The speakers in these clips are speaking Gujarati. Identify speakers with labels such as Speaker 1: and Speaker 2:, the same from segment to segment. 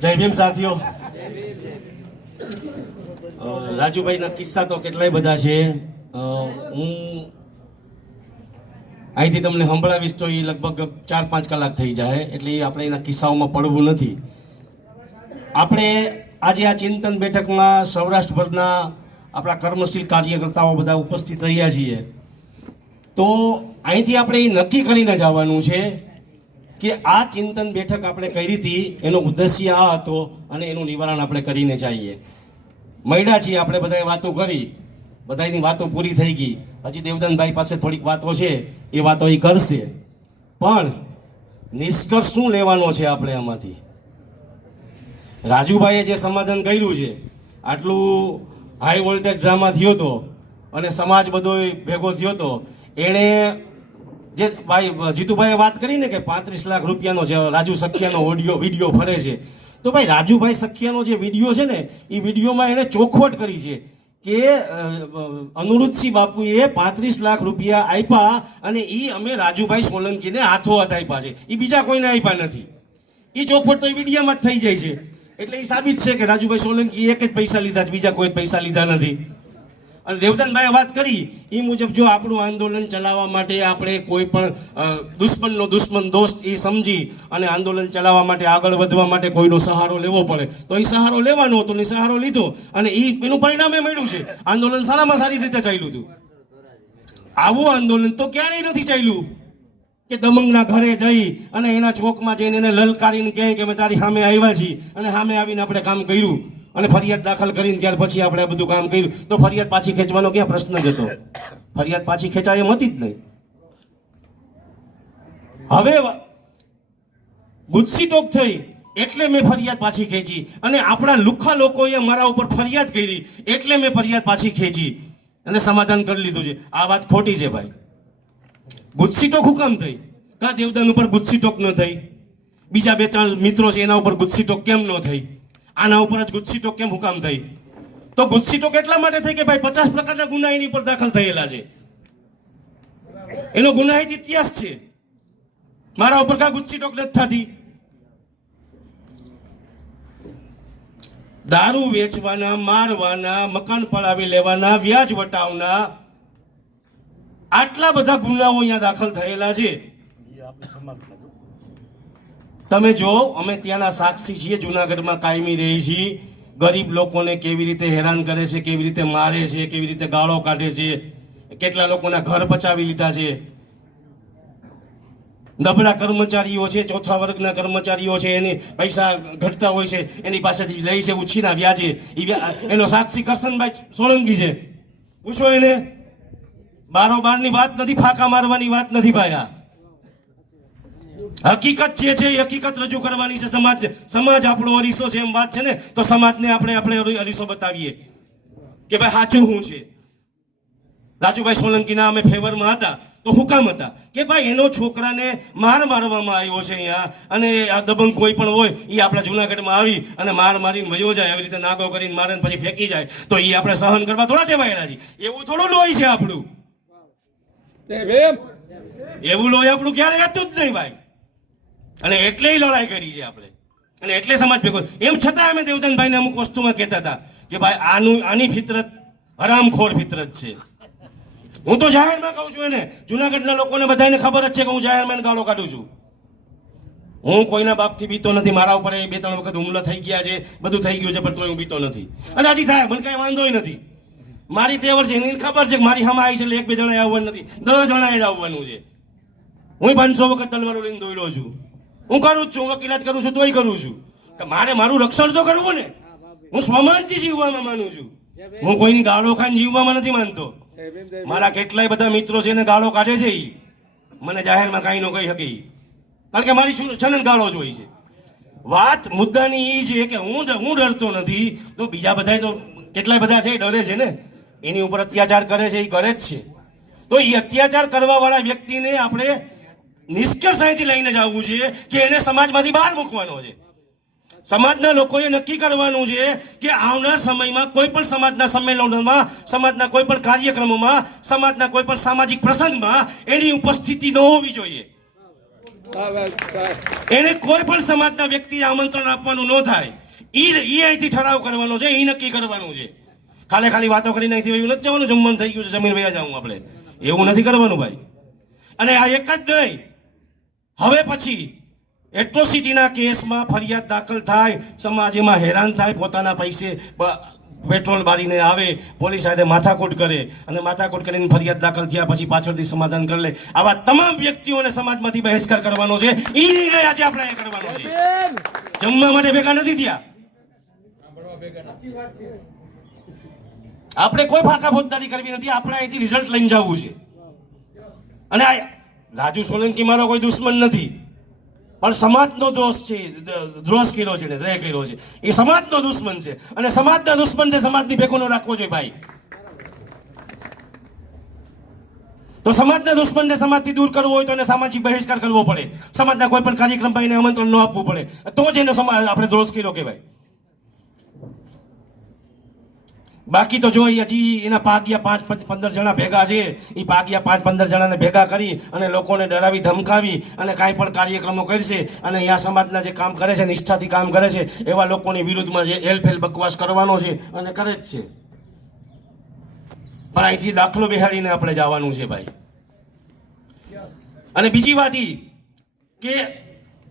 Speaker 1: જય ભીમ, સાથીઓ. રાજુભાઈના કિસ્સા તો કેટલાય બધા છે. હું અહીંથી તમને સંભળાવીશ તો એ લગભગ ચાર પાંચ કલાક થઈ જાય, એટલે આપણે એના કિસ્સાઓમાં પડવું નથી. આપણે આજે આ ચિંતન બેઠકમાં સૌરાષ્ટ્રભરના આપણા કર્મશીલ કાર્યકર્તાઓ બધા ઉપસ્થિત રહ્યા છીએ. તો અહીંથી આપણે એ નક્કી કરીને જવાનું છે કે આ ચિંતન બેઠક આપણે કરી હતી, એનો ઉદ્દેશ્ય આ હતો અને એનું નિવારણ આપણે કરીને જઈએ. મળ્યા છીએ આપણે બધાએ વાતો કરી બધાની વાતો પૂરી થઈ ગઈ. હજી દેવદાનભાઈ પાસે થોડીક વાતો છે, એ વાતો એ કરશે. પણ નિષ્કર્ષ શું લેવાનો છે આપણે આમાંથી? રાજુભાઈએ જે સમાધાન કર્યું છે, આટલું હાઈ વોલ્ટેજ ડ્રામા થયો હતો અને સમાજ બધો ભેગો થયો હતો એણે જે ભાઈ, જીતુભાઈએ વાત કરી ને કે પાંત્રીસ લાખ રૂપિયાનો જે રાજુ સખિયાનો ઓડિયો, વીડિયો ફરે છે. તો ભાઈ, રાજુભાઈ સખિયાનો જે વીડિયો છે ને એ વિડીયોમાં એણે ચોખવટ કરી છે કે અનુરુદ્ધસિંહ બાપુએ પાંત્રીસ લાખ રૂપિયા આપ્યા અને એ અમે રાજુભાઈ સોલંકીને હાથો હાથ આપ્યા છે. એ બીજા કોઈને આપ્યા નથી. એ ચોખવટ તો એ વિડીયામાં જ થઈ જાય છે. એટલે એ સાબિત છે કે રાજુભાઈ સોલંકી એક જ પૈસા લીધા છે, બીજા કોઈ પૈસા લીધા નથી. અને દેવદાનભાઈએ વાત કરી એ મુજબ જો આપણું આંદોલન ચલાવવા માટે આપણે કોઈ પણ દુશ્મનનો દુશ્મન દોસ્ત એ સમજી અને આંદોલન ચલાવવા માટે આગળ વધવા માટે કોઈનો સહારો લેવો પડે, તો એ સહારો લેવાનો હતો ને સહારો લીધો અને એ એનું પરિણામ મળ્યું છે. આંદોલન સારામાં સારી રીતે ચાલ્યું હતું. આવું આંદોલન તો ક્યારેય નથી ચાલ્યું. કે દમંગના ઘરે જઈ અને એના ચોકમાં જઈને એને લલકારીને કહે કે અમે તારી સામે આવ્યા છીએ. અને સામે આવીને આપણે કામ કર્યું. અને ફરિયાદ દાખલ કરીને ત્યાર પછી આપણે આ બધું કામ કર્યું. તો ફરિયાદ પાછી ખેંચવાનો ક્યાં પ્રશ્ન જ હતો? ફરિયાદ પાછી ખેંચાય એમ હતી જ નહીં. હવે વા- ગુસ્સી ટોક થઈ એટલે મેં ફરિયાદ પાછી ખેંચી. અને આપણા લુખ્ખા લોકોએ મારા ઉપર ફરિયાદ કરી એટલે મેં ફરિયાદ પાછી ખેંચી. અને સમાધાન કરી લીધું છે. આ વાત ખોટી છે ભાઈ. ગુસ્સી ટોક હું કામ થઈ? કા દેવદાન ઉપર ગુસ્સી ટોક ન થઈ? બીજા બે ચાર મિત્રો છે એના ઉપર ગુસ્સી ટોક કેમ ન થઈ? આના ઉપર જ ગુસ્સી ટોક કેમ હુકામ થઈ. તો ગુસ્સી કેટલા માટે થઈ કે ભાઈ પચાસ પ્રકારના ગુના એની ઉપર દાખલ થયેલા છે. એનો ગુનાહિત ઇતિહાસ છે. મારા ઉપર કા ટોક નથી થતી. દારૂ વેચવાના, મારવાના, મકાન પડાવી લેવાના, વ્યાજ વટાવના, આટલા બધા ગુનાઓ અહીંયા દાખલ થયેલા છે. તમે જો, અમે ત્યાંના સાક્ષી છીએ, જુનાગઢમાં કાયમી રહી છીએ. ગરીબ લોકોને કેવી રીતે હેરાન કરે છે, કેવી રીતે મારે છે, કેવી રીતે ગાળો કાઢે છે, કેટલા લોકોના ઘર બચાવી લીધા છે. નબળા કર્મચારીઓ છે, ચોથા વર્ગના કર્મચારીઓ છે, એની પૈસા ઘટતા હોય છે, એની પાસેથી લઈ છે, ઉછીના વ્યાજે. એનો સાક્ષી કરશનભાઈ સોલંકી છે. પૂછો એને. બારોબારની વાત નથી, ફાંકા મારવાની વાત નથી ભાઈ આ હકીકત જે છે એ હકીકત રજૂ કરવાની છે સમાજ. સમાજ આપણો અરીસો છે એમ વાત છે ને તો સમાજને આપણે આપણે અરીસો બતાવીએ. કે ભાઈ સાચું શું છે? રાજુભાઈ સોલંકીના અમે ફેવરમાં હતા તો હુકામ હતા? કે ભાઈ એનો છોકરાને માર મારવામાં આવ્યો છે અહીંયા અને આ દબંગ કોઈ પણ હોય એ આપણા જુનાગઢમાં આવી અને માર મારીને વયો જાય આવી રીતે નાગો કરીને મારે પછી ફેંકી જાય તો એ આપણે સહન કરવા થોડા ટેવાયેલા એનાથી એવું થોડું લોહી છે આપણું. એવું લોહી આપણું ક્યારે હતું જ નહીં ભાઈ. અને એટલે લડાઈ કરી છે આપણે. અને એટલે સમાજ ભેગો એમ છતાં અમે દેવદાનભાઈને અમુક વસ્તુમાં કહેતા હતા કે ભાઈ, આનું, આની ફિતરત હરામખોર ફિતરત છે. હું તો જાહેરમાં કહું છું એને, જુનાગઢના લોકોને બધાને ખબર જ છે કે હું જાહેરમાં ગાળો કાઢું છું. હું કોઈના બાપથી બીતો નથી, મારા ઉપર બે, ત્રણ વખત હુમલા થઈ ગયા છે, બધું થઈ ગયું છે, પણ તોય હું બીતો નથી. અને હજી થાય, મને કાંઈ વાંધોય નથી. મારી તેવર છે એને ખબર છે કે મારી હમા આવી છે એટલે એક, બે જણાએ આવવાનું નથી. દસ જણાએ જ આવવાનું છે. હું પાંચસો વખત તલવારો લઈને દોડ્યો છું. હું કરું છું વકીલાત કરું છું, તોય કરું છું. કે મારે મારું રક્ષણ તો કરવું ને. હું સ્વમાનથી જીવવામાં માનું છું. હું કોઈની ગાળો ખાઈને જીવવામાં નથી માનતો. મારા કેટલાય બધા મિત્રો છે એને ગાળો કાઢે છે એ મને જાહેરમાં કાંઈ ન કહી શકે. કારણ કે મારી છનન ગાળો જ હોય છે. વાત મુદ્દાની એ છે કે હું હું ડરતો નથી. તો બીજા બધા તો કેટલાય બધા છે ડરે છે ને. એની ઉપર અત્યાચાર કરે છે એ કરે જ છે. તો એ અત્યાચાર કરવા વાળા વ્યક્તિને આપણે નિષ્કર્ષ અહીંથી લઈને જવું છે કે એને સમાજમાંથી બહાર મૂકવાનો છે. સમાજના લોકોએ નક્કી કરવાનું છે કે આવનાર સમયમાં કોઈ પણ સમાજના સંમેલનોમાં, સમાજના કોઈ પણ કાર્યક્રમોમાં, સમાજના કોઈ પણ સામાજિક પ્રસંગમાં એની ઉપસ્થિતિ ન હોવી જોઈએ. એને કોઈ પણ સમાજના વ્યક્તિ આમંત્રણ આપવાનું ન થાય. ઈ ઈ અહીંથી ઠરાવ કરવાનો છે એ નક્કી કરવાનું છે. ખાલી ખાલી વાતો કરીને અહીંથી એવું નથી જવાનું, જમવાનું થઈ ગયું છે, જમીન વયા જવું આપણે. એવું નથી કરવાનું ભાઈ. અને આ એક જ નહીં. હવે પછી એટ્રોસિટીના કેસમાં ફરિયાદ દાખલ થાય સમાજ એમાં હેરાન થાય પોતાના પૈસે પેટ્રોલ બારીને આવે પોલીસ સાથે માથાકૂટ કરે અને માથાકૂટ કરીને ફરિયાદ દાખલ થયા પછી પાછળથી સમાધાન કરી લે. આવા તમામ વ્યક્તિઓને સમાજમાંથી બહિષ્કાર કરવાનો છે. એ નિર્ણય આજે આપણે કરવાનો છે. જમવા માટે ભેગા નથી થયા. આપણે કોઈ ફાકા ફોજદારી કરવી નથી. આપણે અહીંથી રિઝલ્ટ લઈને જવું છે. અને આ રાજુ સોલંકી મારો કોઈ દુશ્મન નથી. પણ સમાજનો દોષ છે દ્રોષ કર્યો છે ને, દ્રેહ કર્યો છે. એ સમાજનો દુશ્મન છે. અને સમાજના દુશ્મનને સમાજની ભેગો ન રાખવો જોઈએ ભાઈ. તો સમાજના દુશ્મનને સમાજથી દૂર કરવો હોય તો એને સામાજિક બહિષ્કાર કરવો પડે. સમાજના કોઈ પણ કાર્યક્રમ ભાઈને આમંત્રણ ન આપવું પડે. તો જ એનો સમાજ આપણે દ્રોષ કર્યો કહેવાય. બાકી તો જો એ હજી એના ભાગ્યા પાંચ પાંચ, પંદર જણા ભેગા છે એ પાગ્યા પાંચ, પંદર જણાને ભેગા કરી અને લોકોને ડરાવી, ધમકાવી અને કાંઈ પણ કાર્યક્રમો કરશે અને અહીંયા સમાજના જે કામ કરે છે, નિષ્ઠાથી કામ કરે છે, એવા લોકોની વિરુદ્ધમાં જે હેલફેલ બકવાસ કરવાનો છે અને કરે જ છે. પણ અહીંથી દાખલો બેહાડીને આપણે જવાનું છે ભાઈ. અને બીજી વાત ઈ કે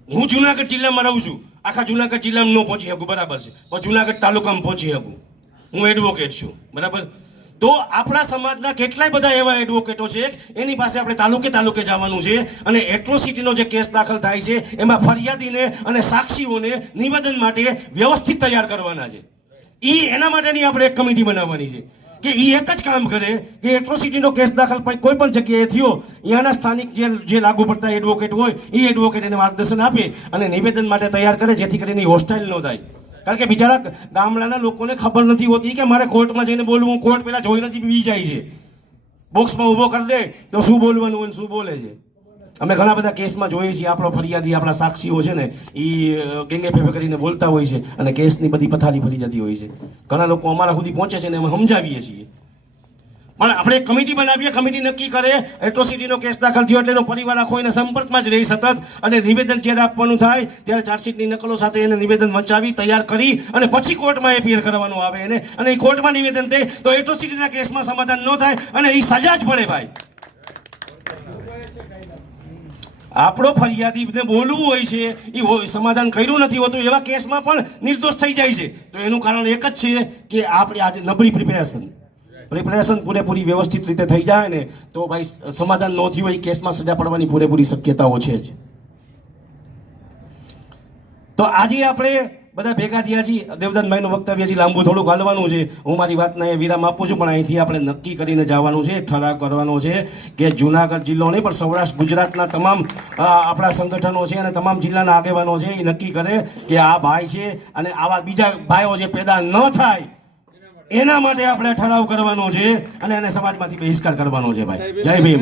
Speaker 1: હું જુનાગઢ જિલ્લામાં રહું છું. આખા જુનાગઢ જિલ્લામાં ન પહોંચી શકું, બરાબર છે. પણ જુનાગઢ તાલુકામાં પહોંચી શકું. હું એડવોકેટ છું. બરાબર? તો આપણા સમાજના કેટલાય બધા એવા એડવોકેટો છે, એની પાસે આપણે તાલુકે તાલુકે જવાનું છે અને એટ્રોસિટીનો જે કેસ દાખલ થાય છે, એમાં ફરિયાદીને અને સાક્ષીઓને નિવેદન માટે વ્યવસ્થિત તૈયાર કરવાના છે. એ એના માટેની આપણે એક કમિટી બનાવવાની છે કે એ એક જ કામ કરે કે એટ્રોસિટીનો કેસ દાખલ કોઈ પણ જગ્યાએ થયો ત્યાંના સ્થાનિક જે જે લાગુ પડતા એડવોકેટ હોય એ એડવોકેટ એને માર્ગદર્શન આપે અને નિવેદન માટે તૈયાર કરે, જેથી કરીને હોસ્ટાઇલ ન થાય. કારણ કે બિચારા ગામડાના લોકોને ખબર નથી હોતી કે મારે કોર્ટમાં જઈને બોલવું કોર્ટ પેલા જોઈ નથી બી જાય છે. બોક્સમાં ઊભો કરી દે તો શું બોલવાનું હોય શું બોલે છે? અમે ઘણા બધા કેસમાં જોઈએ છીએ, આપણો ફરિયાદી, આપણા સાક્ષીઓ છે ને એ ગેંગે ફેફે કરીને બોલતા હોય છે અને કેસની બધી પથારી ફરી જતી હોય છે. ઘણા લોકો અમારા સુધી પહોંચે છે ને અમે સમજાવીએ છીએ. પણ આપણે કમિટી બનાવીએ, કમિટી નક્કી કરે, એટ્રોસિટીનો કેસ દાખલ થયો એટલે એનો પરિવાર આખો સંપર્કમાં જ રહી સતત અને નિવેદન જ્યારે આપવાનું થાય, ત્યારે ચાર્જશીટની નકલો સાથે એને નિવેદન વંચાવી, તૈયાર કરી અને પછી કોર્ટમાં એપીએર કરવાનું આવે એને. અને એ કોર્ટમાં નિવેદન દે તો એટ્રોસિટીના કેસમાં સમાધાન ન થાય અને એ સજા જ પડે ભાઈ. આપણો ફરિયાદી ને બોલવું હોય છે એ હોય સમાધાન કર્યું નથી હોતું, એવા કેસમાં પણ નિર્દોષ થઈ જાય છે. તો એનું કારણ એક જ છે કે આપણે આજે નબળી પ્રિપેરેશન પ્રિપેરેશન પૂરેપૂરી વ્યવસ્થિત રીતે થઈ જાય ને, તો ભાઈ, સમાધાન ન થયું હોય કેસમાં સજા પડવાની પૂરેપૂરી શક્યતાઓ છે જ. તો આજે આપણે બધા ભેગા થયા છીએ. દેવદાનભાઈનું વક્તવ્ય હજી લાંબુ થોડુંક હાલવાનું છે. હું મારી વાતને અહીંયા વિરામ આપું છું, પણ અહીંથી આપણે નક્કી કરીને જવાનું છે, ઠરાવ કરવાનો છે કે જુનાગઢ જિલ્લો નહીં, પણ સૌરાષ્ટ્ર, ગુજરાતના તમામ આપણા સંગઠનો છે અને તમામ જિલ્લાના આગેવાનો છે એ નક્કી કરે કે આ ભાઈ છે અને આવા બીજા ભાઈઓ જે પેદા ન થાય એના માટે આપણે ઠરાવ કરવાનો છે અને એને સમાજમાંથી બહિષ્કાર કરવાનો છે ભાઈ. જય ભીમ.